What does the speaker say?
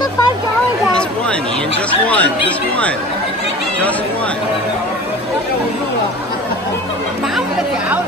the $5 out. Just one, Ian. Just one. Just one. Just one. Máu cái chảo